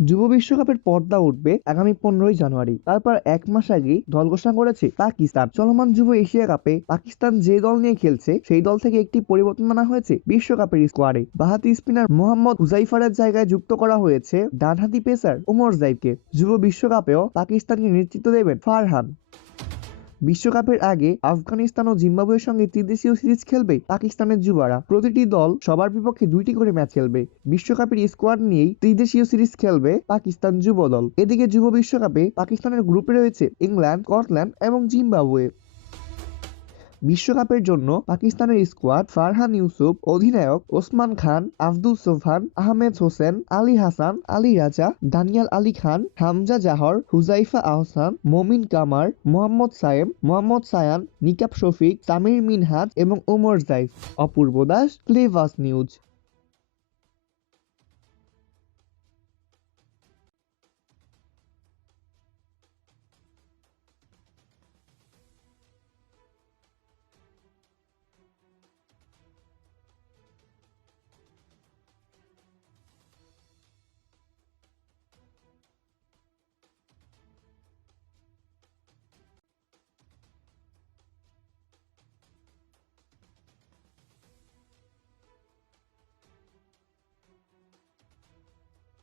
যুব বিশ্বকাপের পর্দা উঠবে আগামী পনেরোই জানুয়ারি। তারপর এক মাস আগে দল ঘোষণা করেছে পাকিস্তান। চলমান যুব এশিয়া কাপে পাকিস্তান যে দল নিয়ে খেলছে, সেই দল থেকে একটি পরিবর্তন আনা হয়েছে বিশ্বকাপের স্কোয়াডে বাহাতি স্পিনার মোহাম্মদ হুজাইফারের জায়গায় যুক্ত করা হয়েছে ডানহাতি পেসার ওমর জাইফকে যুব বিশ্বকাপেও পাকিস্তানকে নেতৃত্ব দেবেন ফারহান। বিশ্বকাপের আগে আফগানিস্তান ও জিম্বাবুয়ের সঙ্গে ত্রিদেশীয় সিরিজ খেলবে পাকিস্তানের যুবারা। প্রতিটি দল সবার বিপক্ষে দুইটি করে ম্যাচ খেলবে। বিশ্বকাপের স্কোয়াড নিয়েই ত্রিদেশীয় সিরিজ খেলবে পাকিস্তান যুব দল। এদিকে যুব বিশ্বকাপে পাকিস্তানের গ্রুপে রয়েছে ইংল্যান্ড, স্কটল্যান্ড এবং জিম্বাবুয়ে। বিশ্বকাপের জন্য পাকিস্তানের স্কোয়াড ফারহান ইউসুফ, অধিনায়ক ওসমান খান আব্দুল সোফান আহমেদ হোসেন, আলী হাসান, আলী রাজা, দানিয়াল আলী খান, হামজা জাহর, হুজাইফা আহসান, মমিন কামার, মোহাম্মদ সায়েম, মোহাম্মদ সায়ান, নিকাব শফিক, তামির মিনহাজ এবং ওমর জাইফ। অপূর্ব দাস প্লেভাস নিউজ।